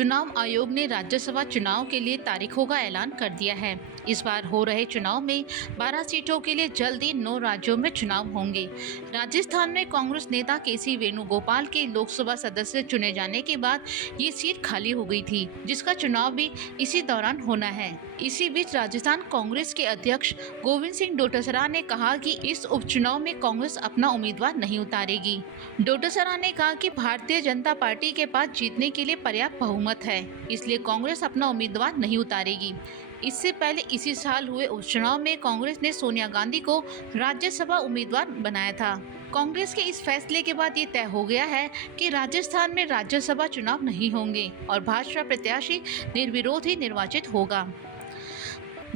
चुनाव आयोग ने राज्यसभा चुनाव के लिए तारीखों का ऐलान कर दिया है। इस बार हो रहे चुनाव में 12 सीटों के लिए जल्द ही 9 राज्यों में चुनाव होंगे। राजस्थान में कांग्रेस नेता केसी वेणुगोपाल के लोकसभा सदस्य चुने जाने के बाद ये सीट खाली हो गई थी, जिसका चुनाव भी इसी दौरान होना है। इसी बीच राजस्थान कांग्रेस के अध्यक्ष गोविंद सिंह डोटासरा ने कहा कि इस उपचुनाव में कांग्रेस अपना उम्मीदवार नहीं उतारेगी। डोटासरा ने कहा कि भारतीय जनता पार्टी के पास जीतने के लिए पर्याप्त बहुमत है, इसलिए कांग्रेस अपना उम्मीदवार नहीं उतारेगी। इससे पहले इसी साल हुए उपचुनाव में कांग्रेस ने सोनिया गांधी को राज्यसभा उम्मीदवार बनाया था। कांग्रेस के इस फैसले के बाद ये तय हो गया है कि राजस्थान में राज्यसभा चुनाव नहीं होंगे और भाजपा प्रत्याशी निर्विरोध ही निर्वाचित होगा।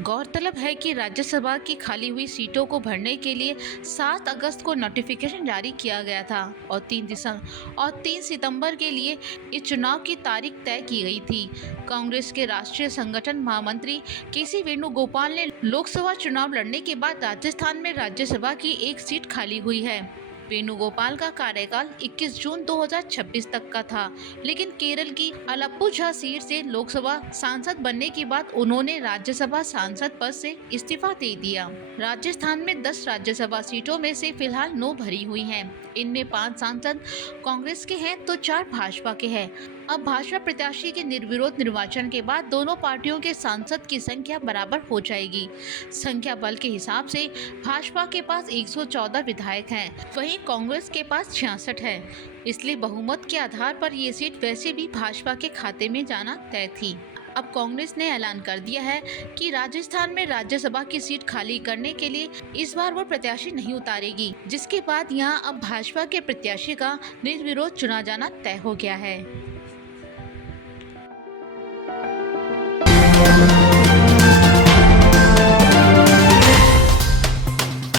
गौरतलब है कि राज्यसभा की खाली हुई सीटों को भरने के लिए 7 अगस्त को नोटिफिकेशन जारी किया गया था और 3 सितंबर के लिए इस चुनाव की तारीख तय की गई थी। कांग्रेस के राष्ट्रीय संगठन महामंत्री केसी वेणुगोपाल ने लोकसभा चुनाव लड़ने के बाद राजस्थान में राज्यसभा की एक सीट खाली हुई है। वेणुगोपाल का कार्यकाल 21 जून 2026 तक का था, लेकिन केरल की आलप्पुझा सीट से लोकसभा सांसद बनने के बाद उन्होंने राज्यसभा सांसद पद से इस्तीफा दे दिया। राजस्थान में 10 राज्यसभा सीटों में से फिलहाल 9 भरी हुई हैं। इनमें 5 सांसद कांग्रेस के हैं तो 4 भाजपा के हैं। अब भाजपा प्रत्याशी के निर्विरोध निर्वाचन के बाद दोनों पार्टियों के सांसद की संख्या बराबर हो जाएगी। संख्या बल के हिसाब से भाजपा के पास 114 विधायक हैं, वहीं कांग्रेस के पास 66 है। इसलिए बहुमत के आधार पर ये सीट वैसे भी भाजपा के खाते में जाना तय थी। अब कांग्रेस ने ऐलान कर दिया है कि राजस्थान में राज्यसभा की सीट खाली करने के लिए इस बार वो प्रत्याशी नहीं उतारेगी, जिसके बाद यहां अब भाजपा के प्रत्याशी का निर्विरोध चुना जाना तय हो गया है।